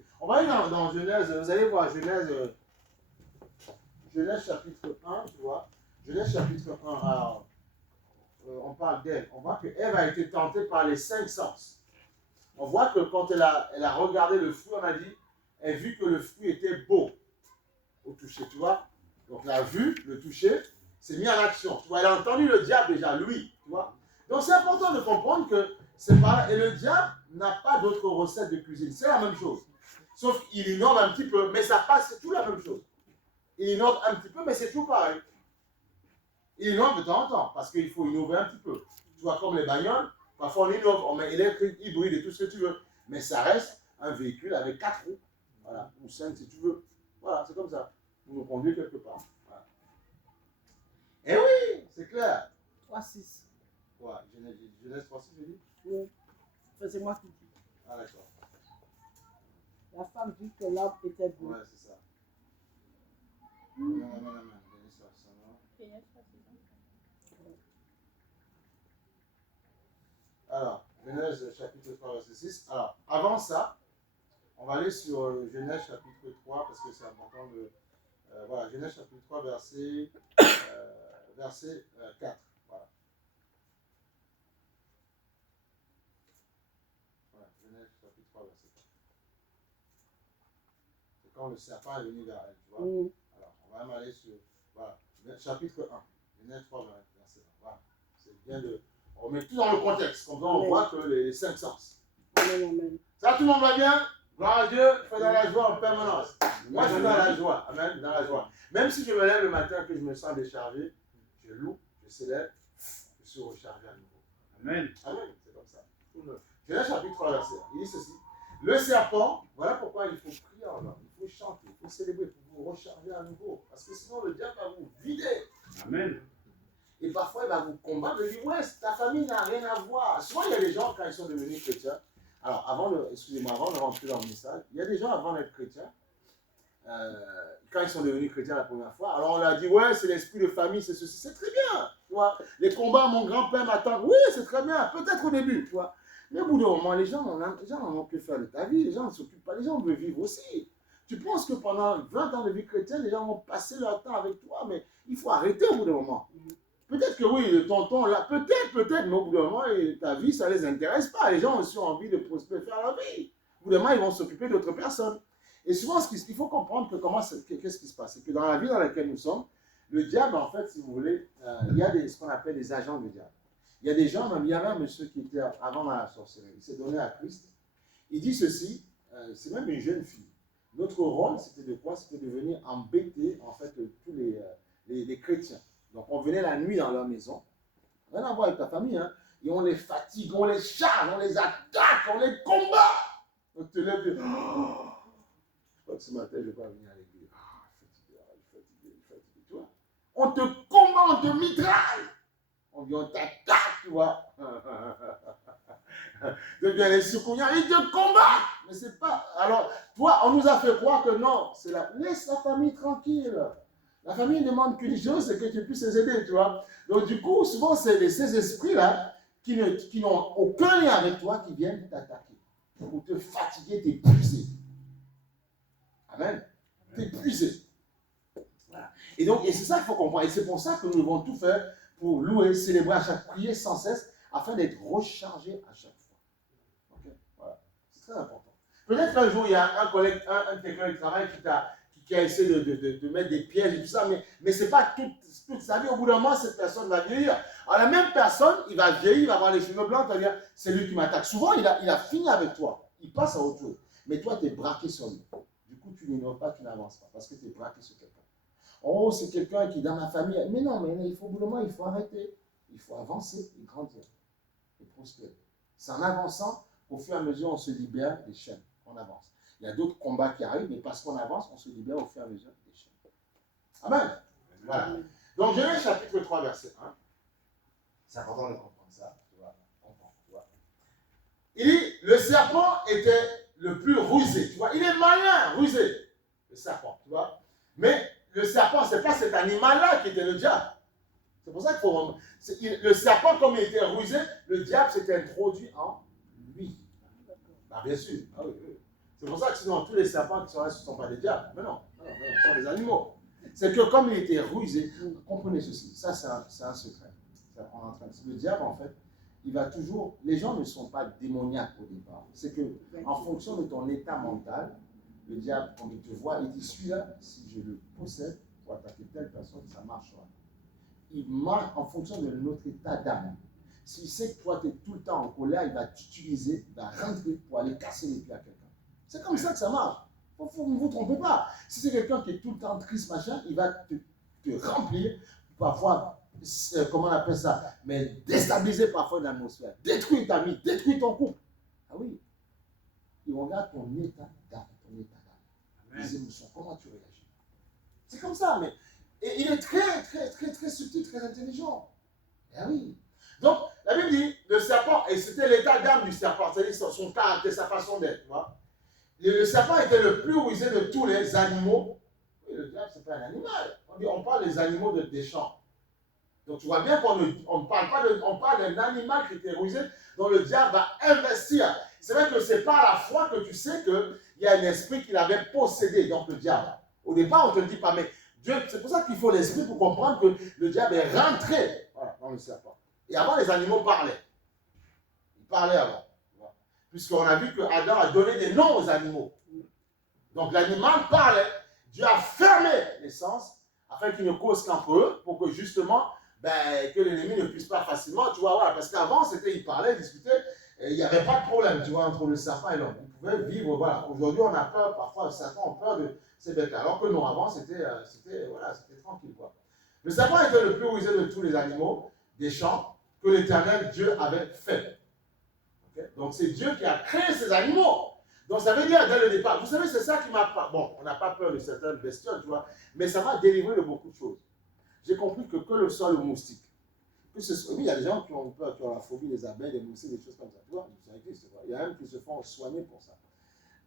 vérité. On va aller dans Genèse, vous allez voir Genèse chapitre 1, tu vois. Genèse chapitre 1, alors, on parle d'Ève. On voit que Ève a été tentée par les 5 sens. On voit que quand elle a regardé le fruit, on a dit, elle a vu que le fruit était beau au toucher, tu vois. Donc la vue, le toucher, c'est mis en action. Tu vois, elle a entendu le diable déjà, lui, tu vois. Donc c'est important de comprendre que c'est pas là. Et le diable n'a pas d'autre recette de cuisine. C'est la même chose. Sauf qu'il innove un petit peu, mais ça passe, c'est tout la même chose. Il innove un petit peu, mais c'est tout pareil. Il innove de temps en temps, parce qu'il faut innover un petit peu. Tu vois, comme les bagnoles, parfois on innove, on met électrique, hybride et tout ce que tu veux. Mais ça reste un véhicule avec 4 roues. Voilà, ou 5 si tu veux. Voilà, c'est comme ça. Pour nous conduire quelque part. Voilà. Eh oui, c'est clair. 3,6. Ouais, Genèse 3,6, je dis. Oui. Enfin, c'est moi qui dis. Ah, d'accord. La femme dit que l'homme était beau. Ouais, c'est ça. Non. Genèse 3,6. Alors, Genèse chapitre 3, verset 6. Alors, avant ça, on va aller sur Genèse chapitre 3 parce que c'est important de. Voilà, Genèse chapitre 3, verset 4. Voilà. Voilà, Genèse chapitre 3, verset 4. C'est quand le serpent est venu vers elle, tu vois. Alors, on va même aller sur. Voilà, chapitre 1. Genèse 3, verset 1. Voilà. C'est bien de. On met tout dans le contexte, comme ça on voit que les 5 sens. Amen. Ça, tout le monde va bien? Gloire à Dieu, fais dans la joie en permanence. Moi, je suis dans la joie. Amen, dans la joie. Même si je me lève le matin que je me sens déchargé, je loue, je célèbre, je suis rechargé à nouveau. Amen. Amen, c'est comme ça. Genèse chapitre 3, verset 1. Il dit ceci. Le serpent, voilà pourquoi il faut prier en langue, il faut chanter, il faut célébrer pour vous recharger à nouveau. Parce que sinon, le diable va vous vider. Amen. Et parfois, il va vous combattre. Il dit, ouais, ta famille n'a rien à voir. Souvent, il y a des gens, quand ils sont devenus chrétiens, alors avant de rentrer dans le message, il y a des gens avant d'être chrétiens, quand ils sont devenus chrétiens la première fois, alors on leur a dit, ouais, c'est l'esprit de famille, c'est ceci, c'est très bien. Tu vois, les combats, mon grand-père m'attend, oui, c'est très bien, peut-être au début, tu vois. Mais au bout d'un moment, les gens n'en ont que faire de ta vie, les gens ne s'occupent pas, les gens veulent vivre aussi. Tu penses que pendant 20 ans de vie chrétienne, les gens vont passer leur temps avec toi, mais il faut arrêter au bout d'un moment. Peut-être que oui, le tonton là, peut-être, mais au bout d'un moment, ta vie, ça ne les intéresse pas. Les gens ont aussi envie de prospérer, faire leur vie. Au bout d'un moment, ils vont s'occuper d'autres personnes. Et souvent, il faut comprendre que qu'est-ce qui se passe. C'est que dans la vie dans laquelle nous sommes, le diable, en fait, si vous voulez, il y a ce qu'on appelle des agents du diable. Il y a des gens, même il y avait un monsieur qui était avant dans la sorcellerie, il s'est donné à Christ. Il dit ceci, c'est même une jeune fille. Notre rôle, c'était de quoi? C'était de venir embêter, en fait, tous les chrétiens. Donc, on venait la nuit dans leur maison, rien à voir avec ta famille, hein, et on les fatigue, on les charge, on les attaque, on les combat. On te lève et je crois que ce matin, je ne vais pas venir à l'église. Fatigué, tu vois. On te combat, on te mitraille. On vient, on t'attaque, tu vois. Donc, bien les secours, ils te combattent. Mais c'est pas. Alors, toi, on nous a fait croire que non, c'est la. Laisse la famille tranquille. La famille demande qu'une chose, c'est que tu puisses les aider, tu vois. Donc, du coup, souvent, c'est ces esprits-là qui n'ont aucun lien avec toi qui viennent t'attaquer. Pour te fatiguer, t'épuiser. Amen. T'épuiser. Voilà. Et donc, et c'est ça qu'il faut comprendre. Et c'est pour ça que nous devons tout faire pour louer, célébrer à chaque prière sans cesse, afin d'être rechargé à chaque fois. Okay? Voilà. C'est très important. Peut-être qu'un jour, il y a un collègue, un de tes collègues de travail qui a essayé de mettre des pièges et tout ça, mais ce n'est pas toute sa vie. Au bout d'un moment, cette personne va vieillir. Alors, la même personne, il va vieillir, il va avoir les cheveux blancs, il va dire, c'est lui qui m'attaque. Souvent, il a fini avec toi. Il passe à autre chose. Mais toi, tu es braqué sur lui. Du coup, tu n'ignores pas, tu n'avances pas, parce que tu es braqué sur quelqu'un. Oh, c'est quelqu'un qui est dans ma famille. Mais non, mais au bout d'un moment, il faut arrêter. Il faut avancer et grandir et prospérer. C'est en avançant qu'au fur et à mesure, on se libère des chaînes. On avance. Il y a d'autres combats qui arrivent, mais parce qu'on avance, on se libère au fur et à mesure des chaînes. Amen. Voilà. Donc, Genèse chapitre 3, verset 1. C'est important de comprendre ça. Tu vois. Il dit, le serpent était le plus rusé. Tu vois, il est malin, rusé. Le serpent, tu vois. Mais le serpent, ce n'est pas cet animal-là qui était le diable. C'est pour ça qu'il faut... Le serpent, comme il était rusé, le diable s'était introduit en lui. Bah, bien sûr. Ah, oui. C'est pour ça que sinon tous les serpents qui sont là, ce ne sont pas des diables. Mais non, ce sont des animaux. C'est que comme il était rusé, comprenez ceci, ça c'est un secret. Le diable, en fait, il va toujours. Les gens ne sont pas démoniaques au départ. C'est que, en fonction de ton état mental, le diable, quand il te voit, il dit celui-là, si je le possède pour attaquer telle personne, ça marchera. Il marche en fonction de notre état d'âme. S'il sait que toi, tu es tout le temps en colère, il va t'utiliser, il va rentrer pour aller casser les pieds à quelqu'un. C'est comme ça que ça marche. Ne vous trompez pas. Si c'est quelqu'un qui est tout le temps triste, machin, il va te remplir, parfois, comment on appelle ça, mais déstabiliser parfois l'atmosphère, détruire ta vie, détruire ton couple. Ah oui. Il regarde ton état d'âme, les émotions, comment tu réagis. C'est comme ça, mais et il est très subtil, très intelligent. Ah oui. Donc, la Bible dit, le serpent, et c'était l'état d'âme du serpent, c'est-à-dire son caractère, sa façon d'être, tu vois. Le serpent était le plus rusé de tous les animaux. Et le diable, ce n'est pas un animal. On parle des animaux des champs. Donc tu vois bien qu'on parle d'un animal qui était rusé, dont le diable va investir. C'est vrai que c'est par la foi que tu sais qu'il y a un esprit qui l'avait possédé, donc le diable. Au départ, on ne te le dit pas, mais Dieu, c'est pour ça qu'il faut l'esprit pour comprendre que le diable est rentré dans le serpent. Et avant, les animaux parlaient. Ils parlaient avant. Puisqu'on a vu que Adam a donné des noms aux animaux. Donc l'animal parlait. Dieu a fermé les sens afin qu'ils ne causent qu'entre eux pour que justement, que l'ennemi ne puisse pas facilement, tu vois, voilà, parce qu'avant, ils parlaient, ils discutaient, et il n'y avait pas de problème, tu vois, entre le serpent et l'homme. Ils pouvaient vivre, voilà. Aujourd'hui, on a peur, parfois, certains ont peur de ces bêtes-là. Alors que non, avant, c'était tranquille, quoi. Le serpent était le plus rusé de tous les animaux des champs que l'Éternel Dieu avait fait. Okay? Donc, c'est Dieu qui a créé ces animaux. Donc, ça veut dire, dès le départ, vous savez, c'est ça qui m'a... Bon, on n'a pas peur de certaines bestioles, tu vois, mais ça m'a délivré de beaucoup de choses. J'ai compris que le sol, le moustique, que ce soit... Oui, il y a des gens qui ont peur, qui ont la phobie des abeilles, des moustiques, des choses comme ça, tu vois, ça existe, tu vois. Il y a même qui se font soigner pour ça.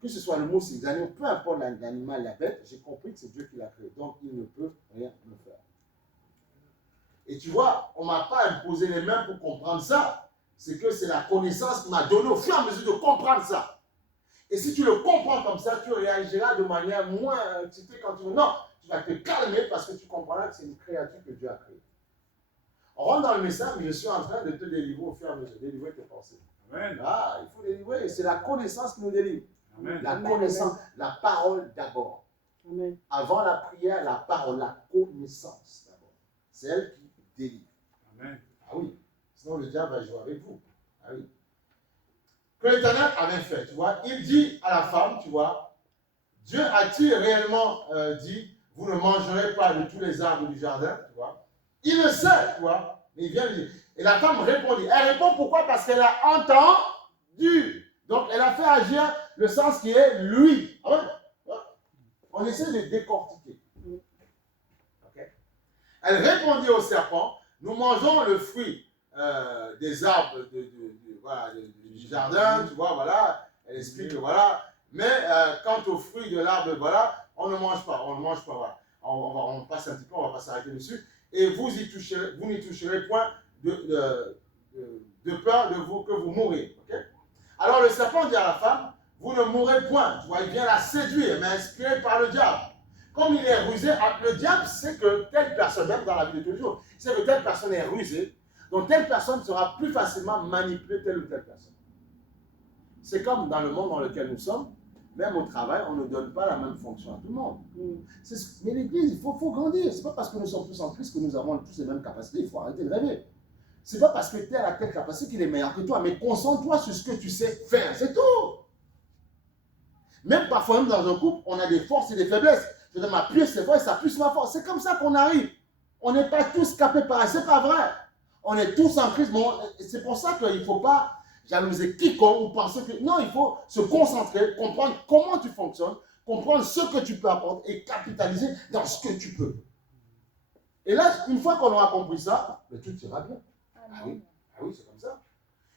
Que ce soit le moustique, les animaux, peu importe l'animal, la bête, j'ai compris que c'est Dieu qui l'a créé. Donc, il ne peut rien me faire. Et tu vois, on ne m'a pas imposé les mains pour comprendre ça. C'est que c'est la connaissance qui m'a donné au fur et à mesure de comprendre ça. Et si tu le comprends comme ça, tu réagiras de manière moins excitée quand tu veux. Non, tu vas te calmer parce que tu comprendras que c'est une créature que Dieu a créée. On rentre dans le message, mais je suis en train de te délivrer au fur et à mesure, délivrer tes pensées. Amen. Ah, il faut délivrer, et c'est la connaissance qui nous délivre. Amen. La connaissance, la parole d'abord. Amen. Avant la prière, la parole, la connaissance d'abord. C'est elle qui délivre. Amen. Ah oui, sinon le diable va jouer avec vous. Ah oui. Que l'Éternel avait fait, tu vois. Il dit à la femme, tu vois, Dieu a-t-il réellement dit, vous ne mangerez pas de tous les arbres du jardin, tu vois. Il le sait, tu vois, mais il vient lui dire. Et la femme répondit. Elle répond pourquoi? Parce qu'elle a entendu. Donc, elle a fait agir le sens qui est lui. On essaie de décortiquer. Okay. Elle répondit au serpent, nous mangeons le fruit des arbres du jardin, tu vois, voilà. Elle explique que voilà. Mais quant au fruit de l'arbre, voilà, on ne mange pas, voilà. On passe un petit peu, on va pas s'arrêter dessus. Et vous n'y toucherez point de peur de vous que vous mourrez. Okay? Alors le serpent dit à la femme, vous ne mourrez point. Tu vois, il vient la séduire, mais inspiré par le diable. Comme il est rusé, le diable sait que telle personne, même dans la vie de tous les jours, sait que telle personne est rusée, donc telle personne sera plus facilement manipulée telle ou telle personne. C'est comme dans le monde dans lequel nous sommes, même au travail, on ne donne pas la même fonction à tout le monde. Mais l'Église, il faut grandir. Ce n'est pas parce que nous sommes tous en Christ que nous avons tous les mêmes capacités. Il faut arrêter de rêver. Ce n'est pas parce que tel a telle capacité qu'il est meilleur que toi, mais concentre-toi sur ce que tu sais faire. C'est tout. Même parfois, même dans un couple, on a des forces et des faiblesses. Je donne m'appuyer ses forces et ça plus ma force. C'est comme ça qu'on arrive. On n'est pas tous capés pareil. Ce n'est pas vrai. On est tous en Christ. Bon, c'est pour ça qu'il ne faut pas jalouser quiconque ou penser que... Non, il faut se concentrer, comprendre comment tu fonctionnes, comprendre ce que tu peux apporter et capitaliser dans ce que tu peux. Et là, une fois qu'on aura compris ça, tout ira bien. Ah oui, c'est comme ça.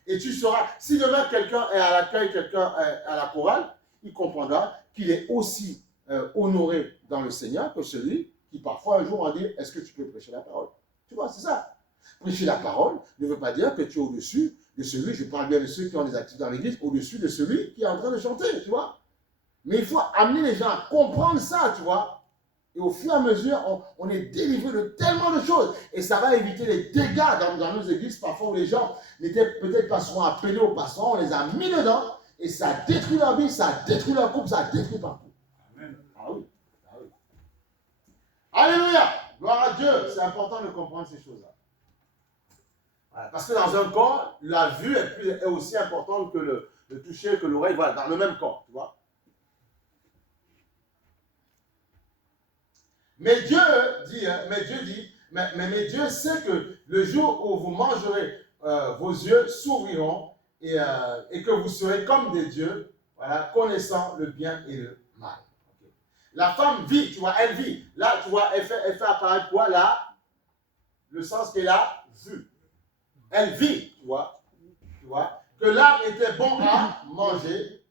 Et tu sauras, si demain quelqu'un est à l'accueil, quelqu'un est à la chorale, il comprendra qu'il est aussi honoré dans le Seigneur que celui qui parfois un jour a dit, est-ce que tu peux prêcher la parole? Tu vois, c'est ça. Prêcher la parole ne veut pas dire que tu es au-dessus de celui, je parle bien de ceux qui ont des activités dans l'église, au-dessus de celui qui est en train de chanter, tu vois. Mais il faut amener les gens à comprendre ça, tu vois. Et au fur et à mesure, on est délivré de tellement de choses. Et ça va éviter les dégâts dans nos églises, parfois où les gens n'étaient peut-être pas souvent appelés au passant, on les a mis dedans, et ça détruit leur vie, ça détruit leur couple, ça détruit partout. Amen. Ah oui. Ah oui. Alléluia. Gloire à Dieu. C'est important de comprendre ces choses-là. Voilà. Parce que dans un corps, la vue est aussi importante que le toucher, que l'oreille, voilà, dans le même corps, tu vois. Mais Dieu dit, mais Dieu sait que le jour où vous mangerez, vos yeux s'ouvriront et que vous serez comme des dieux, voilà, connaissant le bien et le mal. Okay. La femme vit, tu vois, elle vit. Là, tu vois, elle fait apparaître quoi là? Le sens qu'elle a vu. Elle vit, tu vois. Que l'arbre était bon à manger,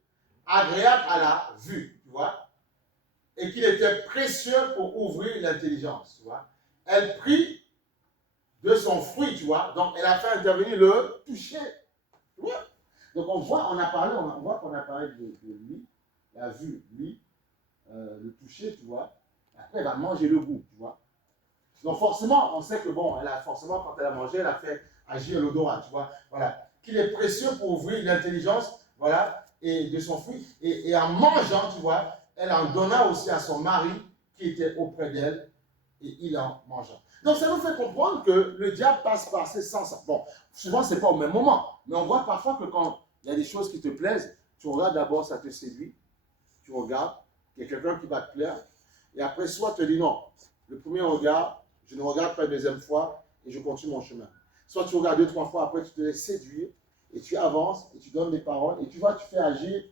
agréable à la vue, tu vois. Et qu'il était précieux pour ouvrir l'intelligence, tu vois. Elle prit de son fruit, tu vois. Donc, elle a fait intervenir le toucher. Tu vois. Donc, on voit qu'on a parlé de lui, la vue, lui, le toucher, tu vois. Après, elle va manger le goût, tu vois. Donc, forcément, on sait que, bon, quand elle a mangé, elle a fait agir l'odorat, tu vois. Voilà. Qu'il est précieux pour ouvrir l'intelligence, voilà, et de son fruit. Et en mangeant, tu vois, elle en donna aussi à son mari qui était auprès d'elle et il en mangea. Donc ça nous fait comprendre que le diable passe par ces sens. Bon, souvent ce n'est pas au même moment, mais on voit parfois que quand il y a des choses qui te plaisent, tu regardes d'abord, ça te séduit, tu regardes, il y a quelqu'un qui va te plaire, et après soit tu te dis non, le premier regard, je ne regarde pas une deuxième fois et je continue mon chemin. Soit tu regardes 2-3 fois, après tu te laisses séduire et tu avances et tu donnes des paroles et tu vois, tu fais agir.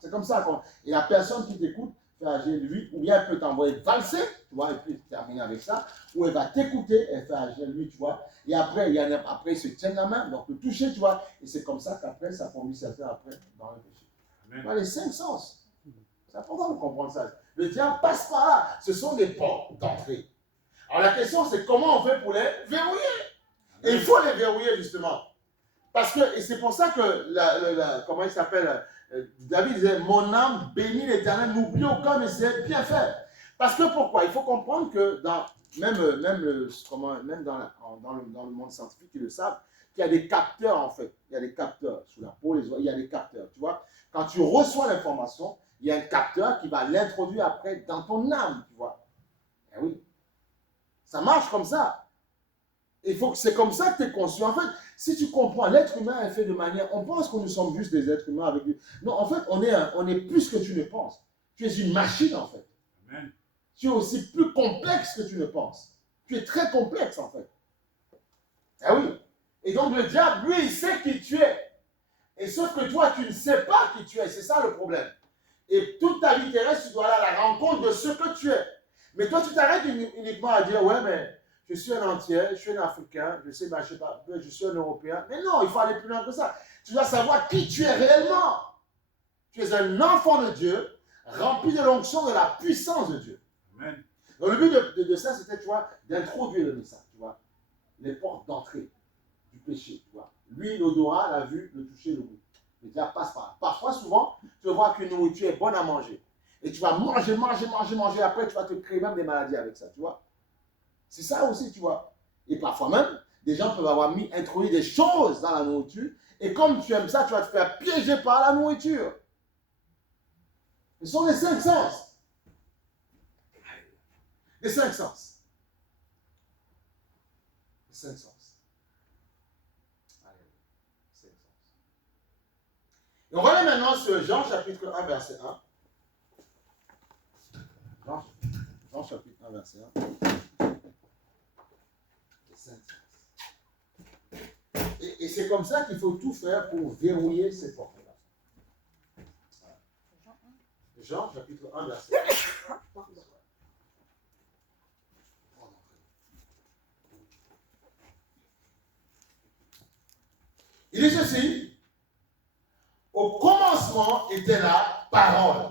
C'est comme ça. Et la personne qui t'écoute fait agir lui, ou bien elle peut t'envoyer valser, tu vois, et puis terminer avec ça, ou elle va t'écouter, elle fait agir lui, tu vois. Et après, après, il se tient la main, donc le toucher, tu vois. Et c'est comme ça qu'après, ça conduit certains après dans le péché. Dans les 5 sens. C'est important de comprendre ça. Le diable passe par là. Ce sont des portes d'entrée. Alors la question, c'est comment on fait pour les verrouiller? Et il faut les verrouiller, justement. Parce que, et c'est pour ça que, comment il s'appelle, David disait, mon âme bénit l'Éternel, n'oublie aucun de ses bienfaits. Parce que pourquoi? Il faut comprendre que même dans le monde scientifique, ils le savent, qu'il y a des capteurs en fait. Il y a des capteurs sous la peau, il y a des capteurs. Tu vois, quand tu reçois l'information, il y a un capteur qui va l'introduire après dans ton âme, tu vois. Eh oui. Ça marche comme ça. C'est comme ça que tu es conçu. En fait, si tu comprends, l'être humain est fait de manière... On pense que nous sommes juste des êtres humains avec lui. Non, en fait, on est plus que tu ne penses. Tu es une machine, en fait. Amen. Tu es aussi plus complexe que tu ne penses. Tu es très complexe, en fait. Ah oui. Et donc, le diable, lui, il sait qui tu es. Et sauf que toi, tu ne sais pas qui tu es. C'est ça le problème. Et toute ta vie terrestre, tu dois aller à la rencontre de ce que tu es. Mais toi, tu t'arrêtes uniquement à dire, ouais, mais... je suis un entier, je suis un Africain, je sais pas, je suis un Européen. Mais non, il faut aller plus loin que ça. Tu dois savoir qui tu es réellement. Tu es un enfant de Dieu, rempli de l'onction de la puissance de Dieu. Amen. Donc le but de ça, c'était, tu vois, d'introduire le message, tu vois. Les portes d'entrée du péché, tu vois. Lui, l'odorat, la vue, le toucher, le goût. Le diable passe par là. Parfois, souvent, tu vois qu'une nourriture est bonne à manger. Et tu vas manger. Après, tu vas te créer même des maladies avec ça, tu vois. C'est ça aussi, tu vois. Et parfois même, des gens peuvent avoir introduit des choses dans la nourriture. Et comme tu aimes ça, tu vas te faire piéger par la nourriture. Ce sont les 5 sens. Les 5 sens. Les 5 sens. Allez, 5 sens. Et on va aller maintenant sur Jean chapitre 1, verset 1. Jean chapitre 1, verset 1. Et c'est comme ça qu'il faut tout faire pour verrouiller ces portes-là. Jean, chapitre 1, verset 1. Il dit ceci, au commencement était la parole.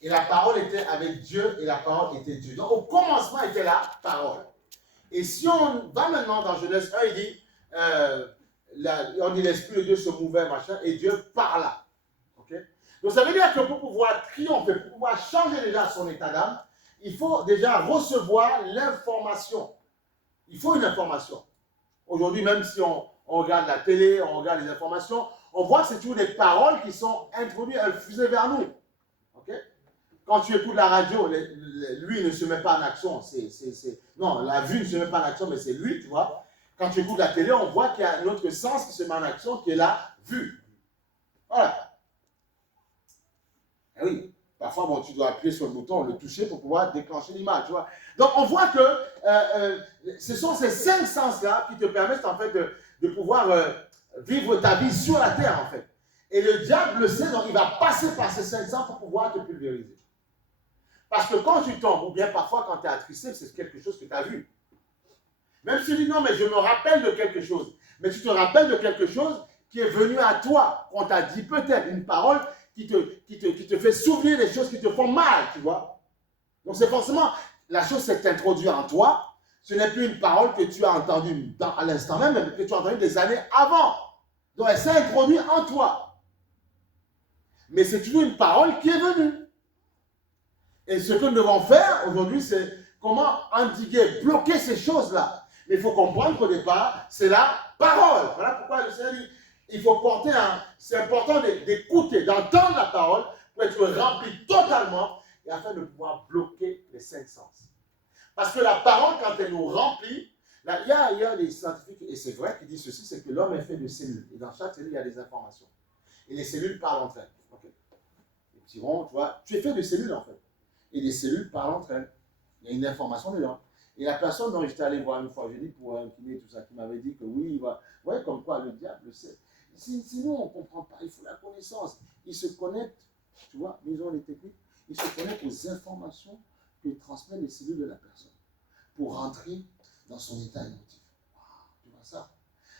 Et la parole était avec Dieu et la parole était Dieu. Donc au commencement était la parole. Et si on va maintenant dans Genèse 1, il dit, on dit l'Esprit de Dieu se mouvait, machin, et Dieu parla. Okay? Donc ça veut dire que pour pouvoir triompher, pour pouvoir changer déjà son état d'âme, il faut déjà recevoir l'information. Il faut une information. Aujourd'hui, même si on regarde la télé, on regarde les informations, on voit que c'est toujours des paroles qui sont introduites, infusées vers nous. Okay? Quand tu écoutes la radio, lui ne se met pas en action. Non, la vue ne se met pas en action, mais c'est lui, tu vois. Quand tu écoutes la télé, on voit qu'il y a un autre sens qui se met en action, qui est la vue. Voilà. Et oui, parfois, bon, tu dois appuyer sur le bouton, le toucher pour pouvoir déclencher l'image, tu vois. Donc, on voit que ce sont ces 5 sens-là qui te permettent, en fait, de pouvoir vivre ta vie sur la terre, en fait. Et le diable le sait, donc il va passer par ces 5 sens pour pouvoir te pulvériser. Parce que quand tu tombes, ou bien parfois quand tu es attristé, c'est quelque chose que tu as vu. Même si tu dis non, mais je me rappelle de quelque chose. Mais tu te rappelles de quelque chose qui est venu à toi, qu'on t'a dit peut-être, une parole qui te fait souvenir des choses qui te font mal, tu vois. Donc c'est forcément, la chose s'est introduite en toi. Ce n'est plus une parole que tu as entendue à l'instant même, mais que tu as entendue des années avant. Donc elle s'est introduite en toi. Mais c'est toujours une parole qui est venue. Et ce que nous devons faire aujourd'hui, c'est comment endiguer, bloquer ces choses-là. Mais il faut comprendre qu'au départ, c'est la parole. Voilà pourquoi le Seigneur dit, il faut porter c'est important d'écouter, d'entendre la parole pour être rempli totalement et afin de pouvoir bloquer les 5 sens. Parce que la parole, quand elle nous remplit, il y a des scientifiques, et c'est vrai, qui disent ceci, c'est que l'homme est fait de cellules. Et dans chaque cellule, il y a des informations. Et les cellules parlent entre elles. Okay. Les petits ronds, tu vois, tu es fait de cellules en fait. Et les cellules parlent entre elles. Il y a une information dedans. Et la personne dont j'étais allé voir une fois, je dis pour un kiné, tout ça, qui m'avait dit que oui, vous voyez comme quoi le diable le sait. Sinon, on ne comprend pas, il faut la connaissance. Il se connecte, tu vois, ils ont les techniques, il se connecte aux informations que transmettent les cellules de la personne pour rentrer dans son état émotif. Wow, tu vois ça?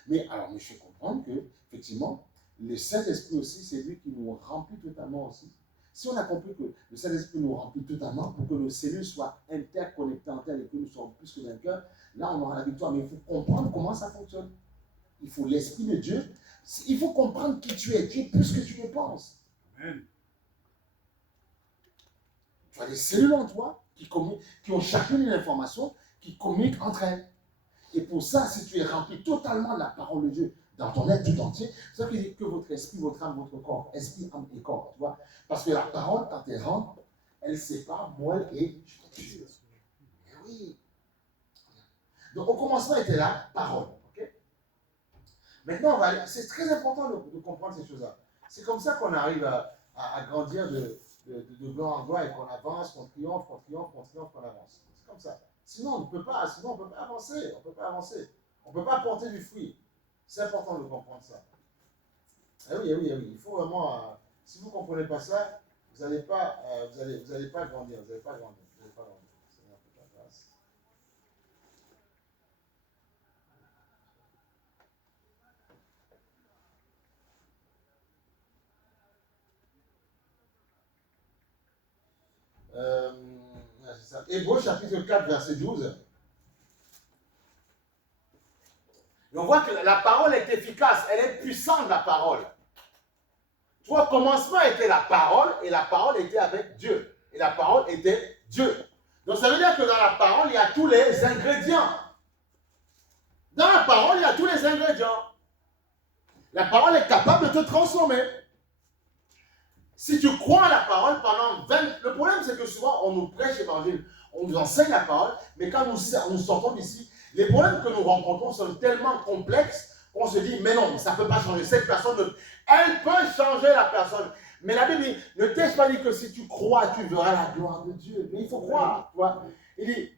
Mais alors, il faut comprendre que, effectivement, le Saint-Esprit aussi, c'est lui qui nous remplit totalement aussi. Si on a compris que le Saint-Esprit nous remplit totalement pour que nos cellules soient interconnectées entre elles et que nous soyons plus que vainqueurs, là on aura la victoire. Mais il faut comprendre comment ça fonctionne. Il faut l'Esprit de Dieu. Il faut comprendre qui tu es. Tu es plus que tu ne penses. Amen. Tu as des cellules en toi qui ont chacune une information qui communiquent entre elles. Et pour ça, si tu es rempli totalement de la parole de Dieu dans ton être tout entier, c'est ça qui dit que votre esprit, votre âme, votre corps, esprit, âme et corps, tu vois. Parce que la parole, quand elle rentre, elle sépare moelle et jointure. Mais oui. Donc au commencement était la parole. Okay? Maintenant, c'est très important de comprendre ces choses-là. C'est comme ça qu'on arrive à grandir de gloire en gloire et qu'on avance, qu'on triomphe, qu'on avance. C'est comme ça. Sinon, on ne peut pas avancer. On ne peut pas avancer. On ne peut pas porter du fruit. C'est important de comprendre ça. Eh oui. Il faut vraiment, si vous ne comprenez pas ça, vous n'allez pas, vous allez pas grandir. Vous n'allez pas grandir. Seigneur, pour ta grâce. C'est ça. Hébreux chapitre 4, verset 12. Et on voit que la parole est efficace, elle est puissante, la parole. Tu vois, au commencement était la parole, et la parole était avec Dieu. Et la parole était Dieu. Donc ça veut dire que dans la parole, il y a tous les ingrédients. Dans la parole, il y a tous les ingrédients. La parole est capable de te transformer. Si tu crois à la parole pendant 20... Le problème, c'est que souvent, on nous prêche l'évangile, on nous enseigne la parole, mais quand nous sortons d'ici, les problèmes que nous rencontrons sont tellement complexes qu'on se dit, mais non, ça ne peut pas changer. Cette personne, elle peut changer la personne. Mais la Bible dit, ne t'ai-je pas dit que si tu crois, tu verras la gloire de Dieu. Mais il faut croire. Tu vois. Il dit,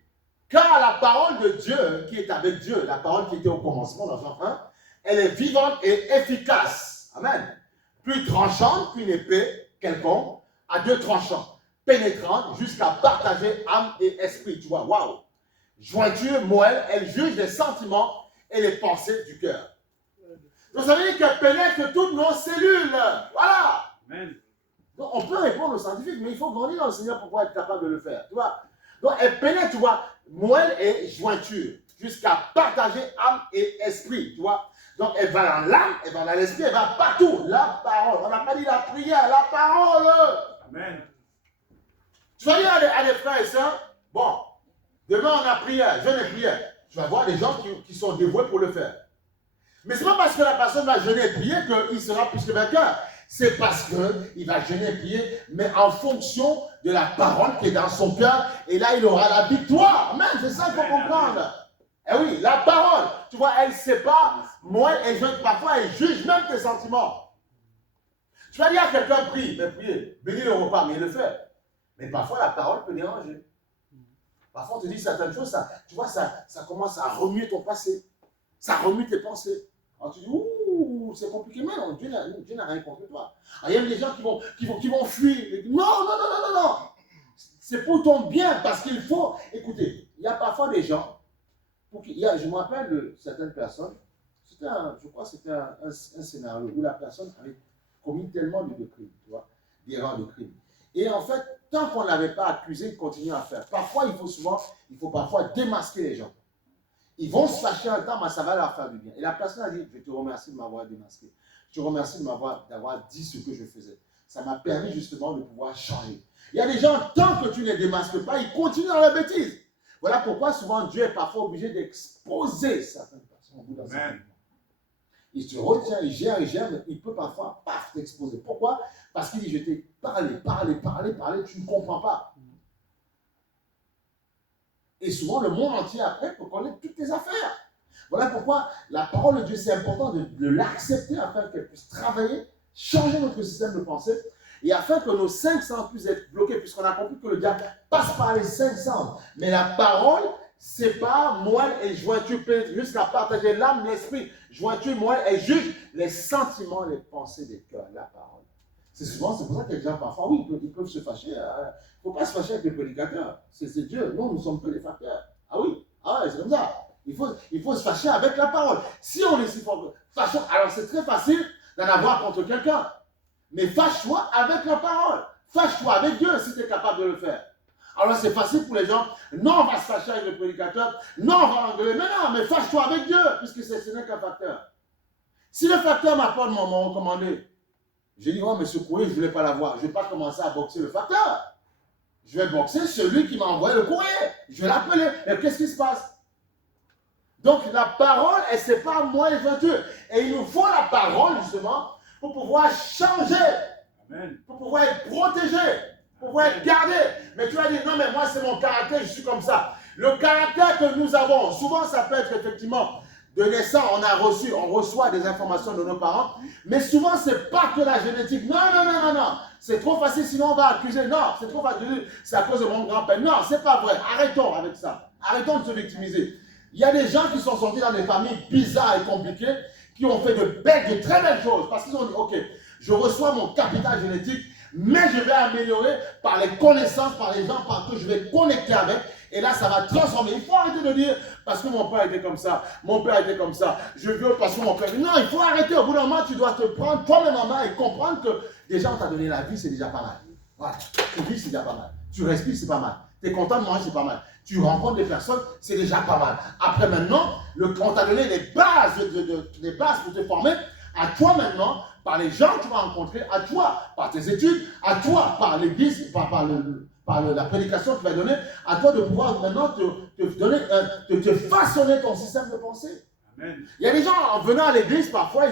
car la parole de Dieu, qui est avec Dieu, la parole qui était au commencement dans Jean 1, elle est vivante et efficace. Amen. Plus tranchante qu'une épée quelconque, à 2 tranchants, pénétrante jusqu'à partager âme et esprit. Tu vois, waouh! Jointure, moelle, elle juge les sentiments et les pensées du cœur. Donc ça veut dire qu'elle pénètre toutes nos cellules. Voilà. Amen. Donc on peut répondre aux scientifiques, mais il faut grandir dans le Seigneur pour pouvoir être capable de le faire. Tu vois? Donc elle pénètre, tu vois, moelle et jointure. jusqu'à partager âme et esprit, tu vois. Donc, elle va dans l'âme, elle va dans l'esprit, elle va partout. La parole. On n'a pas dit la prière, la parole. Amen. Tu vas dire à des frères et sœurs, bon, demain on a prière, jeûne et prière. Tu vas voir des gens qui sont dévoués pour le faire. Mais ce n'est pas parce que la personne va jeûner et prier qu'il sera plus que vainqueur. C'est parce qu'il va jeûner et prier, mais en fonction de la parole qui est dans son cœur. Et là, il aura la victoire. Amen, c'est ça qu'il faut comprendre. Eh oui, la parole, tu vois, elle ne sait pas. Moi, elle jeûne parfois, elle juge même tes sentiments. Tu vas dire à quelqu'un, prie, mais priez, bénis le repas, mais il le fait. Mais parfois, la parole peut déranger. Parfois, on te dit certaines choses, ça, tu vois, ça commence à remuer ton passé. Ça remue tes pensées. Alors tu dis, ouh, c'est compliqué, mais non, Dieu n'a rien contre toi. Alors, il y a des gens qui vont fuir. Non, non, non, non, non, non. C'est pour ton bien, parce qu'il faut, écoutez, il y a parfois des gens, je me rappelle de certaines personnes, je crois que c'était un scénario où la personne avait commis tellement de crimes, tu vois, d'erreurs de crimes. Et en fait, tant qu'on ne l'avait pas accusé, il continue à faire. Parfois, il faut parfois démasquer les gens. Ils vont se fâcher un temps, mais ça va leur faire du bien. Et la personne a dit, je te remercie de m'avoir démasqué. Je te remercie d'avoir dit ce que je faisais. Ça m'a permis justement de pouvoir changer. Il y a des gens, tant que tu ne les démasques pas, ils continuent dans la bêtise. Voilà pourquoi souvent Dieu est parfois obligé d'exposer certaines personnes au bout d'un certain moment. Il se retient, il gère, mais il peut parfois, paf, t'exposer. Pourquoi? Parce qu'il dit, je t'ai parlé, tu ne comprends pas. Et souvent, le monde entier, après, peut connaître toutes tes affaires. Voilà pourquoi la parole de Dieu, c'est important de l'accepter afin qu'elle puisse travailler, changer notre système de pensée, et afin que nos 5 sens puissent être bloqués, puisqu'on a compris que le diable passe par les 5 sens. Mais la parole, c'est pas moelle et jointure, jusqu'à partager l'âme, l'esprit. Jointure, moelle et juge les sentiments, les pensées des cœurs, la parole. C'est pour ça que les gens, parfois, oui, ils peuvent se fâcher. Il ne faut pas se fâcher avec les prédicateurs. C'est Dieu. Nous, nous sommes que les facteurs. Ah oui, c'est comme ça. Il faut se fâcher avec la parole. Si on est si fort, alors c'est très facile d'en avoir contre quelqu'un. Mais fâche-toi avec la parole. Fâche-toi avec Dieu si tu es capable de le faire. Alors c'est facile pour les gens. Non, on va se fâcher avec le prédicateur. Non, on va engueuler. Mais non, mais fâche-toi avec Dieu, puisque ce n'est qu'un facteur. Si le facteur m'apporte mon recommandé, j'ai dit, oh, mais ce courrier, je ne voulais pas l'avoir. Je ne vais pas commencer à boxer le facteur. Je vais boxer celui qui m'a envoyé le courrier. Je vais l'appeler. Et qu'est-ce qui se passe? Donc, la parole, elle ne sait pas moi et Dieu. Et il nous faut la parole, justement, pour pouvoir changer. Amen. Pour pouvoir être protégé. Pour pouvoir être gardé. Mais tu vas dire, non, mais moi, c'est mon caractère, je suis comme ça. Le caractère que nous avons, souvent, ça peut être effectivement de naissance, on reçoit des informations de nos parents, mais souvent, ce n'est pas que la génétique. Non, non, non, non, non. C'est trop facile, sinon on va accuser. Non, c'est trop facile, c'est à cause de mon grand-père. Non, ce n'est pas vrai. Arrêtons avec ça. Arrêtons de se victimiser. Il y a des gens qui sont sortis dans des familles bizarres et compliquées, qui ont fait de très belles choses, parce qu'ils ont dit, ok, je reçois mon capital génétique, mais je vais améliorer par les connaissances, par les gens par que je vais connecter avec. Et là, ça va transformer. Il faut arrêter de dire, parce que mon père était comme ça, mon père était comme ça, je veux parce que mon père... Non, il faut arrêter. Au bout d'un moment, tu dois te prendre toi-même en main et comprendre que déjà, on t'a donné la vie, c'est déjà pas mal. Voilà. Tu vis, c'est déjà pas mal. Tu respires, c'est pas mal. Tu es content de manger, c'est pas mal. Tu rencontres des personnes, c'est déjà pas mal. Après, maintenant, on t'a donné des bases, des bases pour te former. À toi, maintenant, par les gens que tu vas rencontrer, à toi, par tes études, à toi, par l'église, par la prédication que tu vas donner, à toi de pouvoir maintenant te façonner ton système de pensée. Amen. Il y a des gens, en venant à l'église, parfois,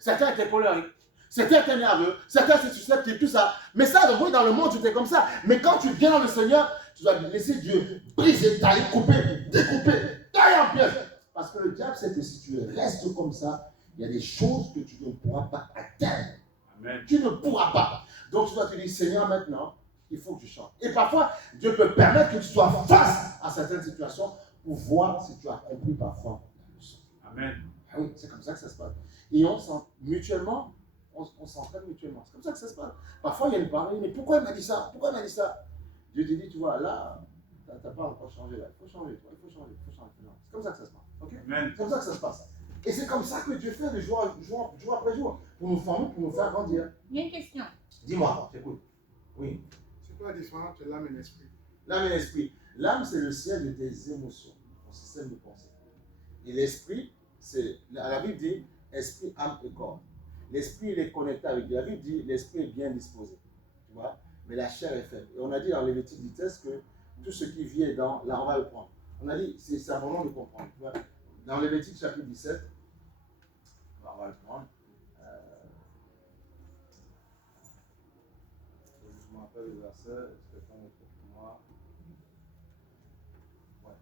certains étaient colériques, certains étaient nerveux, certains étaient susceptibles, tout ça. Mais ça, oui, dans le monde, tu étais comme ça. Mais quand tu viens dans le Seigneur, tu dois laisser Dieu briser, tailler, couper, découper, tailler en pièces. Parce que le diable sait que si tu restes comme ça, il y a des choses que tu ne pourras pas atteindre. Amen. Tu ne pourras pas. Donc tu dois te dire, Seigneur, maintenant, il faut que je change. Et parfois, Dieu peut permettre que tu sois face à certaines situations pour voir si tu as compris parfois la leçon. Amen. Ah oui, c'est comme ça que ça se passe. Et on s'entraîne mutuellement. C'est comme ça que ça se passe. Parfois, il y a une parole, mais pourquoi il m'a dit ça? Pourquoi il m'a dit ça? Dieu te dit, tu vois, là, tu n'as pas encore changé là. Il faut changer, toi. Il faut changer. Non, c'est comme ça que ça se passe. Okay? Amen. C'est comme ça que ça se passe. Et c'est comme ça que Dieu fait de jour après jour, pour nous former, pour nous faire grandir. Il y a une question. Dis-moi, j'écoute. Oui. C'est quoi la différence entre l'âme et l'esprit? L'âme et l'esprit. L'âme, c'est le ciel de tes émotions, ton système de pensée. Et l'esprit, la Bible dit esprit, âme et corps. L'esprit, il est connecté avec Dieu. La Bible dit l'esprit est bien disposé. Tu vois? Mais la chair est faible. Et on a dit dans Lévitique 17 que tout ce qui vient dans, là on va le prendre. On a dit, c'est important de comprendre. Tu vois? Dans Lévitique chapitre 17, on va le prendre. Je me rappelle le verset, Stéphane est pour moi. Ouais.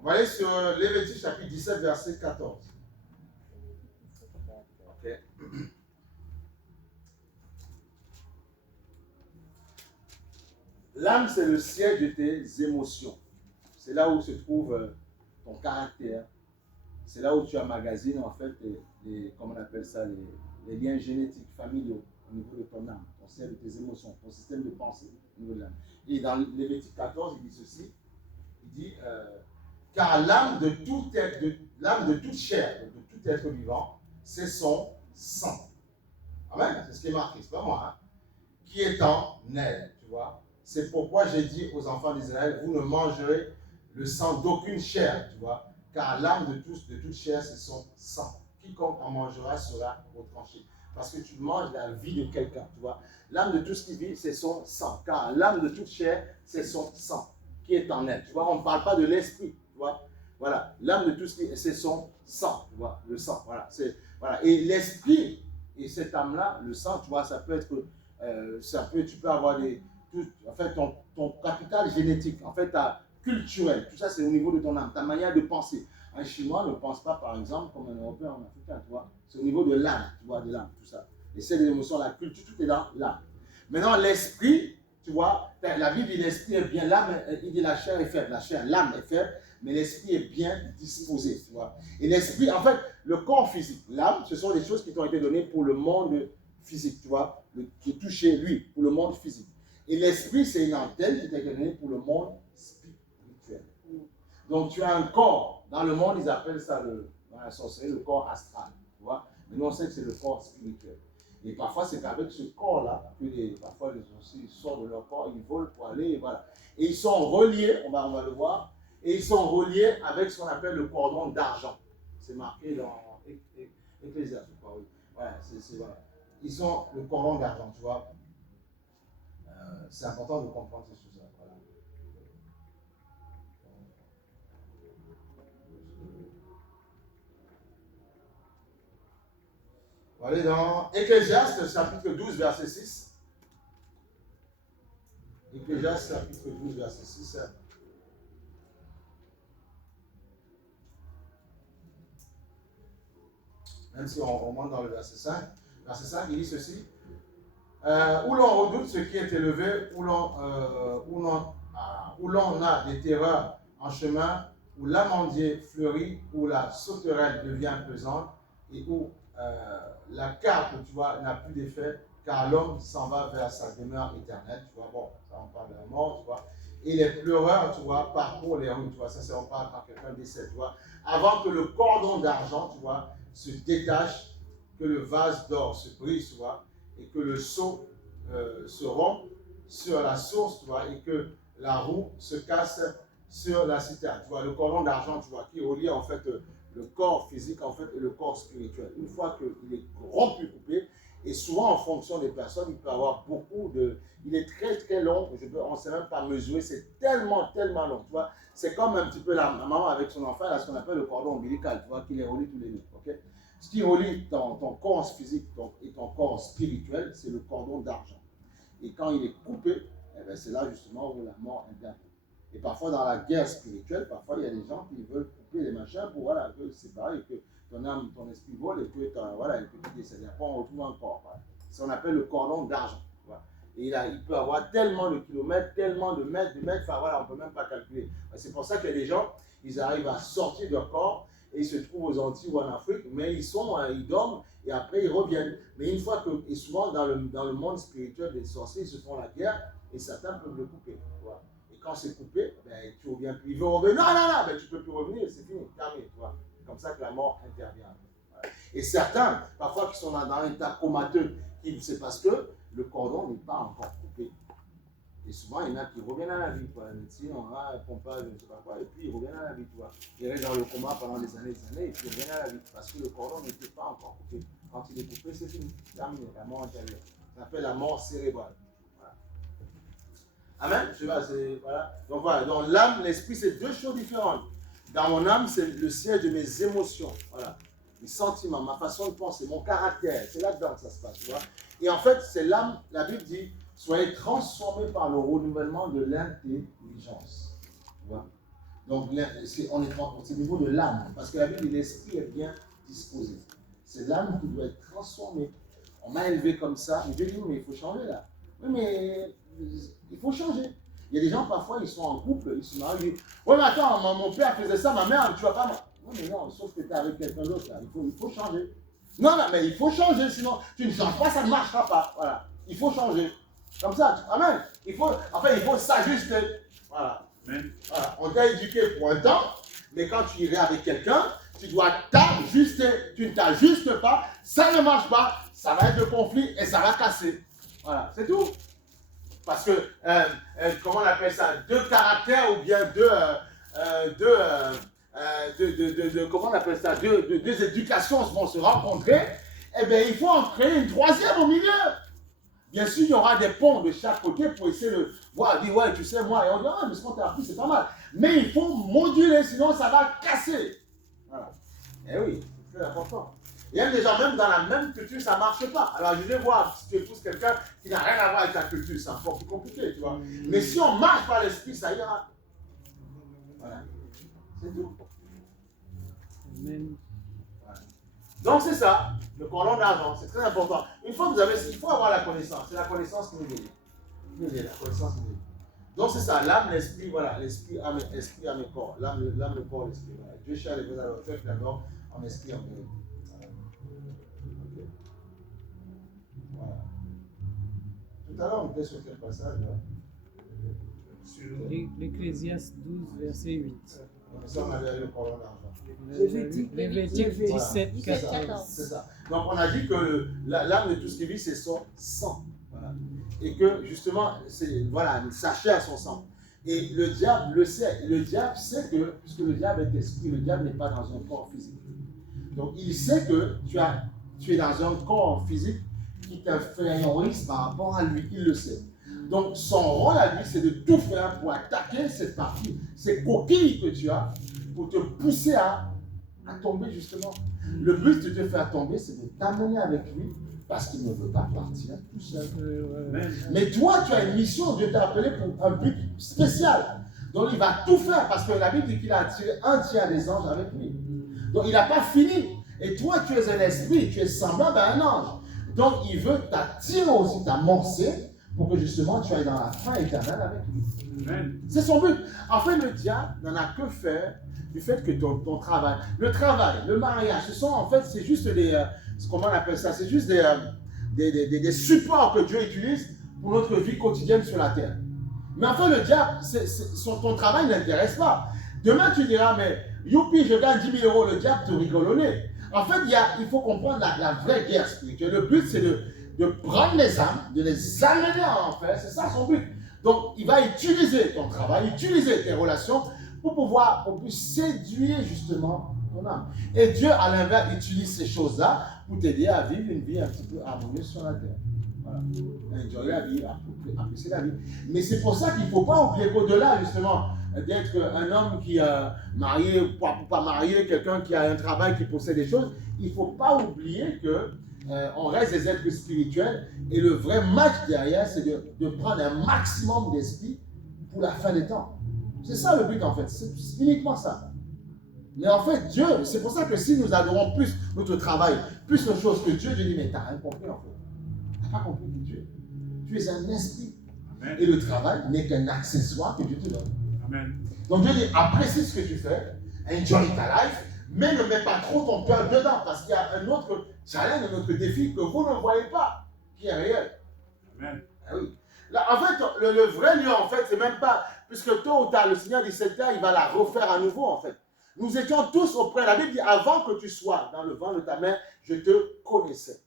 On va aller sur Lévitique chapitre 17, verset 14. Ok. L'âme, c'est le siège de tes émotions. C'est là où se trouve ton caractère. C'est là où tu emmagasines en fait comment on appelle ça, les liens génétiques, familiaux au niveau de ton âme, ton siège de tes émotions, ton système de pensée au niveau de l'âme. Et dans Lévitique 14, il dit ceci, il dit car l'âme de toute chair, de tout être vivant, c'est son sang. Amen, c'est ce qui est marqué, c'est pas moi, hein, qui est en elle, tu vois. C'est pourquoi j'ai dit aux enfants d'Israël, vous ne mangerez le sang d'aucune chair, tu vois, car l'âme de toute chair, c'est son sang. Quiconque en mangera sera retranché. Parce que tu manges la vie de quelqu'un, tu vois. L'âme de tout ce qui vit, c'est son sang. Car l'âme de toute chair, c'est son sang qui est en elle. Tu vois, on ne parle pas de l'esprit, tu vois. Voilà, l'âme de tout ce qui, c'est son sang, tu vois, le sang. Voilà, voilà. Et l'esprit et cette âme-là, le sang, tu vois, ça peut être, tu peux avoir en fait, ton capital génétique, en fait, culturel, tout ça, c'est au niveau de ton âme, ta manière de penser. Un Chinois ne pense pas, par exemple, comme un Européen ou un Africain, tu vois. C'est au niveau de l'âme, tu vois, de l'âme, tout ça. Et c'est les émotions, la culture, tout est dans l'âme. Maintenant, l'esprit, tu vois, la Bible dit l'esprit est bien, l'âme, il dit la chair est faible, l'âme est faible, mais l'esprit est bien disposé, tu vois. Et l'esprit, en fait, le corps physique, l'âme, ce sont des choses qui t'ont été données pour le monde physique, tu vois, qui est touché, lui, pour le monde physique. Et l'esprit, c'est une antenne qui t'a été donnée pour le monde spirituel. Donc, tu as un corps. Dans le monde, ils appellent ça, dans la sorcellerie, le corps astral, tu vois. Mais nous, on sait que c'est le corps spirituel. Et parfois, c'est qu'avec ce corps-là, parfois les sorciers sortent de leur corps, ils volent pour aller, voilà. Et ils sont reliés, on va le voir, et ils sont reliés avec ce qu'on appelle le cordon d'argent. C'est marqué dans Ecclésiaste, je crois, oui. Voilà, voilà. Ils sont le cordon d'argent, tu vois. C'est important de comprendre ces choses-là. Voilà. On va aller dans Ecclésiaste, chapitre 12, verset 6. Ecclésiaste, chapitre 12, verset 6. Même si on remonte dans le verset 5. Verset 5, il dit ceci. Où l'on redoute ce qui est élevé, où l'on a des terreurs en chemin, où l'amandier fleurit, où la sauterelle devient pesante, et où la carpe, tu vois, n'a plus d'effet, car l'homme s'en va vers sa demeure éternelle, tu vois. Bon, ça on parle de la mort, tu vois. Et les pleureurs, tu vois, parcourent les rues, tu vois. Ça, c'est on parle quand quelqu'un décède, tu vois. Avant que le cordon d'argent, tu vois, se détache, que le vase d'or se brise, tu vois, et que le seau se rompt sur la source, tu vois, et que la roue se casse sur la citerne. Tu vois, le cordon d'argent, tu vois, qui relie en fait le corps physique en fait et le corps spirituel. Une fois qu'il est rompu, coupé, et souvent en fonction des personnes, il peut avoir beaucoup de... Il est très très long, on ne sait même pas mesurer, c'est tellement long, tu vois. C'est comme un petit peu la maman avec son enfant, elle a ce qu'on appelle le cordon ombilical, tu vois, qui les relie tous les deux, ok. Ce qui relie ton corps physique et ton corps spirituel, c'est le cordon d'argent. Et quand il est coupé, eh bien, c'est là justement où la mort intervient. Et parfois dans la guerre spirituelle, parfois il y a des gens qui veulent couper les machins pour voilà, que c'est pareil, que ton âme, ton esprit vole et que voilà, tu décèdes. Après on retrouve un corps. Voilà. C'est ce qu'on appelle le cordon d'argent. Voilà. Et il peut avoir tellement de kilomètres, tellement de mètres, enfin voilà, on ne peut même pas calculer. C'est pour ça que les gens, ils arrivent à sortir de leur corps et ils se trouvent aux Antilles ou en Afrique, mais ils dorment et après ils reviennent. Mais une fois que, et souvent dans le monde spirituel des sorciers, ils se font la guerre et certains peuvent le couper. Voilà. Et quand c'est coupé, ben, tu reviens plus. Ils vont revenir, non, ben, tu ne peux plus revenir, c'est fini, terminé. comme ça que la mort intervient. Voilà. Et certains, parfois, qui sont dans un état comateux, c'est parce que le cordon n'est pas encore coupé. Et souvent, il y en a qui reviennent à la vie. Quoi. La médecine, on a un pompage, je ne sais pas quoi, et puis ils reviennent à la vie. Tu vois. Ils restent dans le coma pendant des années, et puis ils reviennent à la vie. Parce que le cordon n'était pas encore coupé. Quand il est coupé, c'est fini. Terminé. La mort intérieure. Ça s'appelle la mort cérébrale. Voilà. Amen. Je sais pas, voilà. Donc voilà. Dans l'âme, l'esprit, c'est deux choses différentes. Dans mon âme, c'est le siège de mes émotions. Voilà. Mes sentiments, ma façon de penser, mon caractère. C'est là-dedans que ça se passe. Tu vois. Et en fait, c'est l'âme, la Bible dit, soyez transformés par le renouvellement de l'intelligence. Donc, c'est au niveau de l'âme. Parce que la Bible dit l'esprit est bien disposé. C'est l'âme qui doit être transformée. On m'a élevé comme ça. Mais Dieu dit, mais il faut changer là. Oui, mais il faut changer. Il y a des gens, parfois, ils sont en couple, ils se marient. Oui, mais attends, mon père faisait ça, ma mère, tu vas pas. Non, mais non, sauf que tu es avec quelqu'un d'autre là. Il faut changer. Non, mais il faut changer, sinon tu ne changes pas, ça ne marchera pas. Voilà. Il faut changer. Comme ça, amen. Il faut s'ajuster. Voilà. Voilà. On t'a éduqué pour un temps, mais quand tu irais avec quelqu'un, tu dois t'ajuster. Tu ne t'ajustes pas, ça ne marche pas, ça va être le conflit et ça va casser. Voilà, c'est tout. Parce que, comment on appelle ça, deux caractères ou bien comment on appelle ça, deux éducations vont se rencontrer, eh bien, il faut en créer une troisième au milieu. Bien sûr, il y aura des ponts de chaque côté pour essayer de voir, dire, ouais, tu sais, moi, et on dit, ah, mais ce qu'on t'a appris, c'est pas mal. Mais il faut moduler, sinon ça va casser. Voilà. Eh oui, c'est très important. Il y a des gens, même dans la même culture, ça ne marche pas. Alors, je vais voir si tu épouses quelqu'un qui n'a rien à voir avec ta culture, c'est encore plus compliqué, tu vois. Mais si on marche par l'esprit, ça ira. Voilà. C'est tout. Amen. Voilà. Donc, c'est ça, le cordon d'argent, c'est très important. Une fois que vous avez, il faut avoir la connaissance. C'est la connaissance qui nous guérit. La connaissance qui nous guérit. Donc, c'est ça, l'âme, l'esprit, voilà, l'esprit, âme et corps. L'âme, le corps, l'esprit. Voilà. Dieu cherche les vrais adorateurs qui l'adorent en esprit, en vérité. Voilà. Tout à l'heure, on était sur quel passage là? L'Ecclésiaste 12, verset 8. Ça, on avait le cordon d'argent. Lévitique 17, Voilà. 14. C'est ça. Donc, on a dit que l'âme de tout ce qui vit, c'est son sang. Voilà. Et que, justement, voilà, sa chair, son sang. Et le diable le sait. Le diable sait que, puisque le diable est esprit, le diable n'est pas dans un corps physique. Donc, il sait que tu es dans un corps physique qui t'infériorise par rapport à lui. Il le sait. Donc, son rôle à lui, c'est de tout faire pour attaquer cette partie, ces coquilles que tu as, pour te pousser à tomber, justement. Le but de te faire tomber, c'est de t'amener avec lui, parce qu'il ne veut pas partir tout seul. Mais toi, tu as une mission. Dieu t'a appelé pour un but spécial. Donc, il va tout faire, parce que la Bible dit qu'il a attiré un tiers des anges avec lui. Donc, il n'a pas fini. Et toi, tu es un esprit, tu es semblable à un ange. Donc, il veut t'attirer aussi, t'amorcer, pour que justement tu ailles dans la fin éternelle avec lui. C'est son but. En fait, le diable n'en a que faire du fait que ton travail, le mariage, c'est juste comment on appelle ça, c'est juste des supports que Dieu utilise pour notre vie quotidienne sur la terre. Mais en fait, le diable, ton travail ne l'intéresse pas. Demain, tu diras, mais youpi, je gagne 10 000 €, le diable te rigole au nez. En fait, il faut comprendre la vraie guerre spirituelle. Le but, c'est de prendre les âmes, de les amener en enfer. C'est ça son but. Donc, il va utiliser ton travail, utiliser tes relations pour séduire justement ton âme. Et Dieu, à l'inverse, utilise ces choses-là pour t'aider à vivre une vie un petit peu harmonieuse sur la terre. Voilà. Enjoyer la vie, apprécier la vie. Mais c'est pour ça qu'il ne faut pas oublier qu'au-delà, justement, d'être un homme qui a marié ou pas marié, quelqu'un qui a un travail, qui possède des choses, il ne faut pas oublier que on reste des êtres spirituels et le vrai match derrière, c'est de prendre un maximum d'esprit pour la fin des temps. C'est ça le but en fait, c'est uniquement ça. Mais en fait, Dieu, c'est pour ça que si nous adorons plus notre travail, plus nos choses que Dieu, Dieu dit, mais tu n'as rien compris en fait. Tu n'as pas compris que Dieu. Tu es un esprit. Amen. Et le travail n'est qu'un accessoire que Dieu te donne. Amen. Donc Dieu dit, apprécie ce que tu fais, enjoy ta life, mais ne mets pas trop ton cœur dedans, parce qu'il y a un autre challenge, un autre défi que vous ne voyez pas, qui est réel. Amen. Ah oui. Là, en fait, le vrai lieu, en fait, c'est même pas, puisque tôt ou tard, le Seigneur dit, cette terre, il va la refaire à nouveau, en fait. Nous étions tous auprès. La Bible dit, avant que tu sois dans le ventre de ta mère, je te connaissais.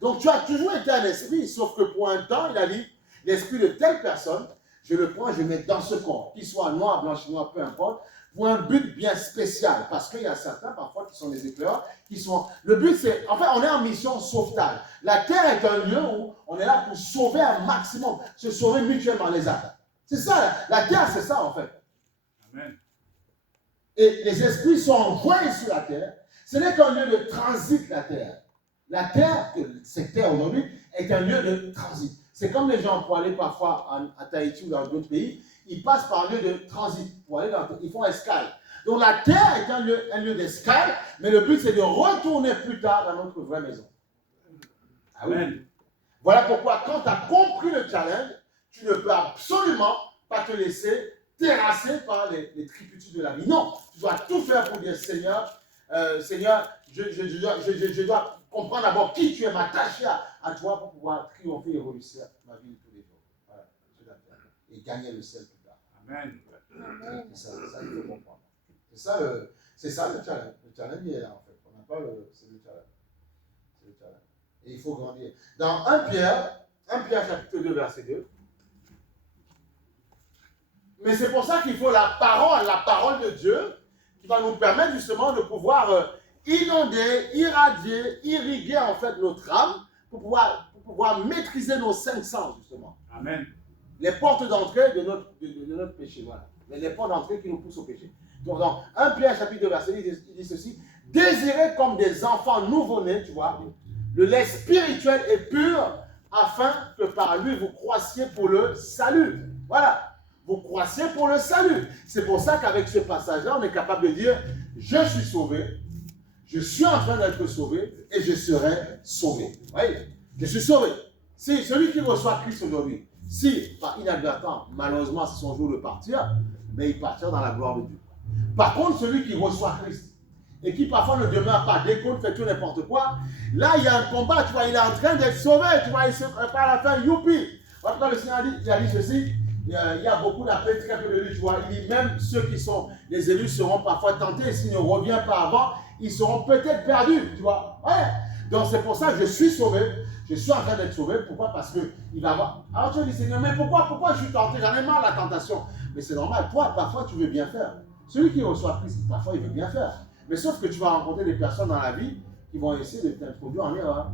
Donc tu as toujours été un esprit, sauf que pour un temps, il a dit, l'esprit de telle personne, je le prends, je le mets dans ce corps, qu'il soit noir, blanc, chinois, peu importe, pour un but bien spécial. Parce qu'il y a certains, parfois, qui sont des éclaireurs, qui sont... Le but, c'est... En fait, on est en mission sauvetage. La terre est un lieu où on est là pour sauver un maximum, se sauver mutuellement les âmes. C'est ça, la terre, c'est ça, en fait. Amen. Et les esprits sont envoyés sur la terre. Ce n'est qu'un lieu de transit, la terre. La terre, cette terre aujourd'hui, est un lieu de transit. C'est comme les gens pour aller parfois à Tahiti ou dans d'autres pays, ils passent par un lieu de transit. Pour aller ils font escale. Donc la terre est un lieu d'escale, mais le but c'est de retourner plus tard dans notre vraie maison. Ah oui. Amen. Voilà pourquoi quand tu as compris le challenge, tu ne peux absolument pas te laisser terrasser par les tributudes de la vie. Non, tu dois tout faire pour dire Seigneur, Seigneur, je dois comprendre d'abord qui tu es, m'attacher à toi pour pouvoir triompher et réussir ma vie de tous les jours. Voilà, et gagner le ciel plus tard. Amen. C'est ça qu'il faut comprendre. C'est ça le challenge. Le challenge il est là en fait. On n'a pas c'est le challenge. C'est le challenge. Et il faut grandir. Dans 1 Pierre chapitre 2, verset 2. Mais c'est pour ça qu'il faut la parole de Dieu, qui va nous permettre justement de pouvoir inonder, irradier, irriguer en fait notre âme pour pouvoir maîtriser nos 5 sens justement. Amen. Les portes d'entrée de notre péché, voilà. Les portes d'entrée qui nous poussent au péché. Donc dans 1 Pierre chapitre 2 verset 2, il dit ceci, désirez comme des enfants nouveau-nés, tu vois, le lait spirituel et pur, afin que par lui vous croissiez pour le salut. Voilà. Vous croissiez pour le salut. C'est pour ça qu'avec ce passage-là, on est capable de dire, je suis sauvé, je suis en train d'être sauvé et je serai sauvé. Vous voyez? Je suis sauvé. Si celui qui reçoit Christ aujourd'hui, si par inadvertance, malheureusement c'est son jour de partir, mais il partira dans la gloire de Dieu. Par contre, celui qui reçoit Christ et qui parfois ne demeure pas, décompte, fait tout n'importe quoi, là il y a un combat, tu vois, il est en train d'être sauvé, tu vois, il se prépare à la fin, youpi. En tout cas, le Seigneur a dit ceci. Il y a beaucoup d'appels, très peu de lui, tu vois. Il dit même ceux qui sont les élus seront parfois tentés et s'il ne revient pas avant, ils seront peut-être perdus, tu vois. Ouais. Donc c'est pour ça que je suis sauvé, je suis en train d'être sauvé. Pourquoi? Parce qu'il va avoir. Alors tu dis, Seigneur, mais pourquoi je suis tenté? J'en ai marre de la tentation. Mais c'est normal, toi, parfois tu veux bien faire. Celui qui reçoit Christ, parfois il veut bien faire. Mais sauf que tu vas rencontrer des personnes dans la vie qui vont essayer de t'introduire en erreur.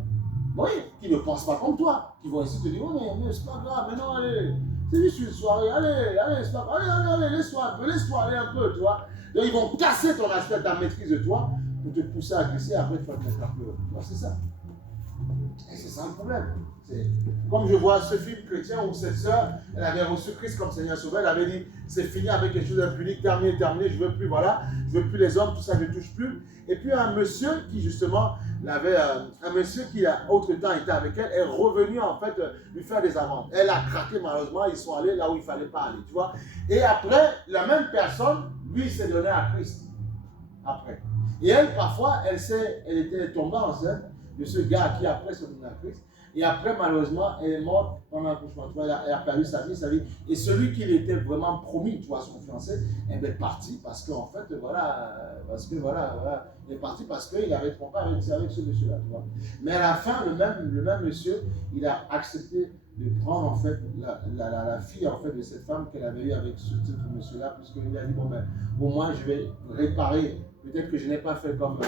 Oui, qui ne pensent pas comme toi, qui vont essayer de te dire, oh mais c'est pas grave, mais non, allez. C'est juste une soirée, allez, laisse-toi aller un peu, tu vois. Donc ils vont casser ton aspect, ta maîtrise de toi, pour te pousser à glisser, après tu vas te mettre un peu. Tu vois, c'est ça. Et c'est ça le problème. C'est comme je vois ce film chrétien où cette sœur, elle avait reçu Christ comme Seigneur Sauveur, elle avait dit, c'est fini avec quelque chose d'impunique, terminé, je veux plus, voilà, je veux plus les hommes, tout ça, je ne touche plus. Et puis un monsieur qui justement, un monsieur qui a autre temps été avec elle, est revenu en fait lui faire des amendes. Elle a craqué malheureusement, ils sont allés là où il ne fallait pas aller, tu vois. Et après, la même personne, lui, s'est donné à Christ. Après. Et elle, parfois, elle était tombée enceinte de ce gars qui après s'est donné à Christ. Et après, malheureusement, elle est morte pendant l'accouchement. Elle a perdu sa vie. Et celui qui lui était vraiment promis, tu vois, son fiancé, elle est parti parce qu'en fait, il est parti parce qu'il avait trompé avec ce monsieur-là, tu vois. Mais à la fin, le même monsieur, il a accepté de prendre en fait la fille en fait de cette femme qu'elle avait eue avec ce monsieur-là, puisqu'il a dit, bon ben, au moins je vais réparer. Peut-être que je n'ai pas fait comme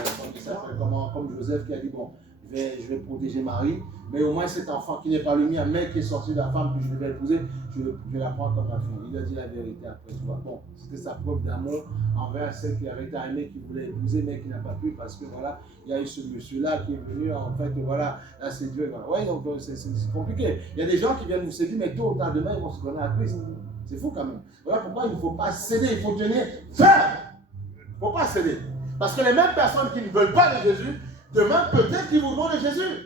Joseph qui a dit, bon, je vais protéger Marie, mais au moins cet enfant qui n'est pas le mien, mais qui est sorti de la femme que je devais épouser, je vais la prendre comme ma fille. Il a dit la vérité après, tu vois. Bon, c'était sa preuve d'amour envers celle qui avait été aimée, qui voulait épouser, mais qui n'a pas pu, parce que voilà, il y a eu ce monsieur-là qui est venu, en fait, voilà, là c'est Dieu. Voilà. Ouais, donc c'est compliqué. Il y a des gens qui viennent nous séduire, mais tôt ou tard demain, ils vont se donner à Christ. C'est fou quand même. Voilà pourquoi il ne faut pas céder, il faut tenir ferme. Il ne faut pas céder. Parce que les mêmes personnes qui ne veulent pas de Jésus, demain, peut-être qu'ils vous donnent de Jésus.